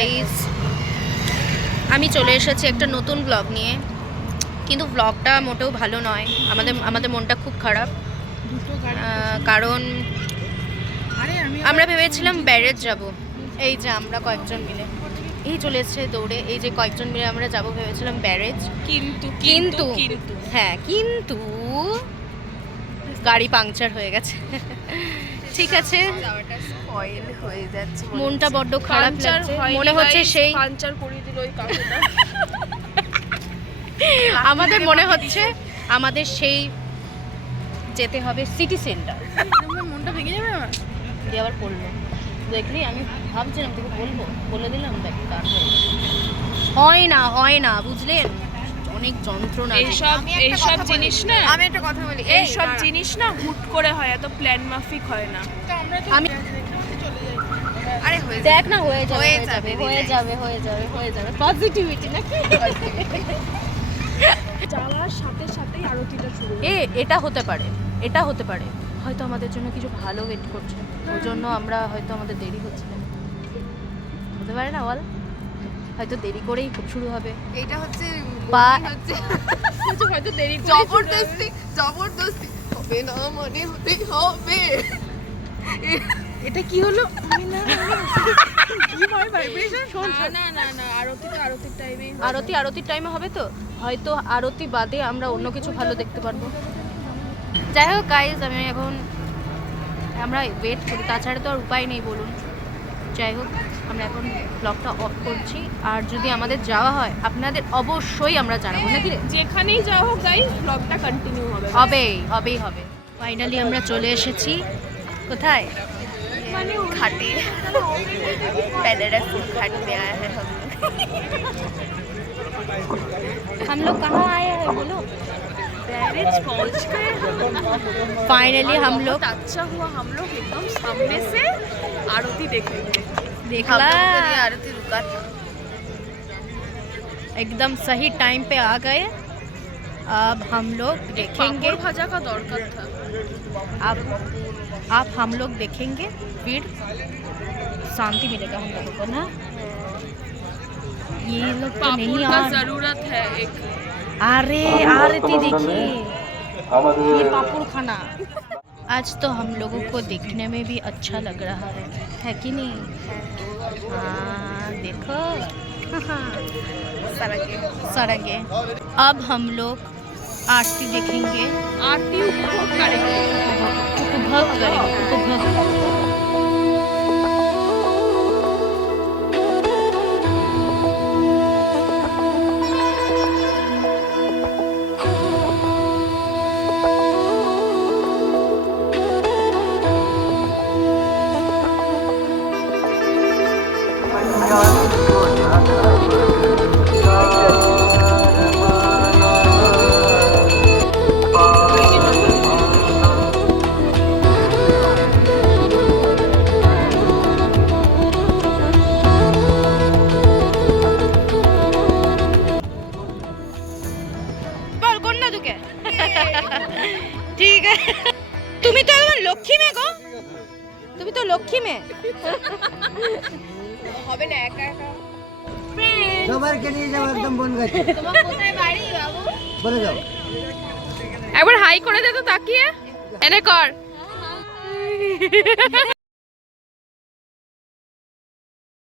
Guys, আমি চলে এসেছি একটা নতুন ব্লগ নিয়ে, কিন্তু ব্লগটা মোটেও ভালো নয়। আমাদের মনটা খুব খারাপ, কারণ আমরা ভেবেছিলাম ব্যারেজ যাব। এই যে আমরা কয়েকজন মিলে এই চলে এসছে দৌড়ে, এই যে কয়েকজন মিলে আমরা যাব ভেবেছিলাম ব্যারেজ, কিন্তু হ্যাঁ, কিন্তু গাড়ি পাংচার হয়ে গেছে। ঠিক আছে, মনটা বড্ড খারাপ লাগছে, মনে হচ্ছে সেই পাংচার করে দিল ওই কাকুটা। আমাদের মনে হচ্ছে আমাদের সেই যেতে হবে সিটি সেন্টার। মনটা ভেঙে যাবে আমার। দিয়ে আবার পড়লো, দেখলি আমি ভাবছিলাম তোকে বলে দিলাম, দেখ তার হয় না বুঝলেন, অনেক যন্ত্রণা। এইসব জিনিস না, আমি একটা কথা বলি, এইসব জিনিস না হুট করে হয়, এত প্ল্যান মাফিক হয় না। আমি আরে দেখ না, হয়ে যাবে পজিটিভিটি নাকি। যাওয়ার সাথে সাথেই আরতিটা শুরু। এটা হতে পারে হয়তো আমাদের জন্য কিছু ভালো ওয়েট করছে, ওই জন্য আমরা হয়তো আমাদের দেরি হচ্ছে, হতে পারে না বল, হয়তো দেরি করেই শুরু হবে। এটা হচ্ছে হয়তো দেরি জবরদস্তি হবে না, মানে হতে হবে। এটা কি হলো? কি হয় ভাইব্রেশন? না আরতির টাইমে হবে তো, হয়তো আরতি বাদে আমরা অন্য কিছু ভালো দেখতে পারবো। যাই হোক গাইজ, আমরা ওয়েট করি, তাছাড়া তো আর উপায় নেই বলুন। যাই হোক, আমরা এখন ব্লগটা অফ করছি, আর যদি আমাদের যাওয়া হয় আপনাদের অবশ্যই আমরা জানাবো নাকি, যেখানেই যাও হোক গাইস, ব্লগটা কন্টিনিউ হবে। ফাইনালি আমরা চলে এসেছি কোথায়, घाटे बेनारस घाट में आया है हम लोग कहाँ आए हैं बोलो। बैरेज पहुंच गए फाइनली हम लोग, अच्छा हुआ हम लोग एकदम सामने से आरती देखेंगे। देखला आरती रुका था, एकदम सही टाइम पे आ गए। अब हम लोग देखेंगे, भाजा का दरकार था। अब हम लोग देखेंगे, फिर शांति मिलेगा हम लोगों को ना। ये लोग तो नहीं का जरूरत है एक। अरे आरती देखिए, ये पापड़ खाना। आज तो हम लोगों को देखने में भी अच्छा लग रहा है कि नहीं? हाँ देखो, सरंगे। अब हम लोग आरती देखेंगे, आरती उपभोग करेंगे। ठीक है, তুমি তো একদম লক্ষ্মী মেয়ে গো, তুমি তো লক্ষ্মী মেয়ে। হবে না একা একা সবারকে নিয়ে যাও, একদম বন গাছে। তোমার কোথায় বাড়ি বাবু? বলে যাও, একবার হাই করে দে তো তাকিয়ে, এনে কর।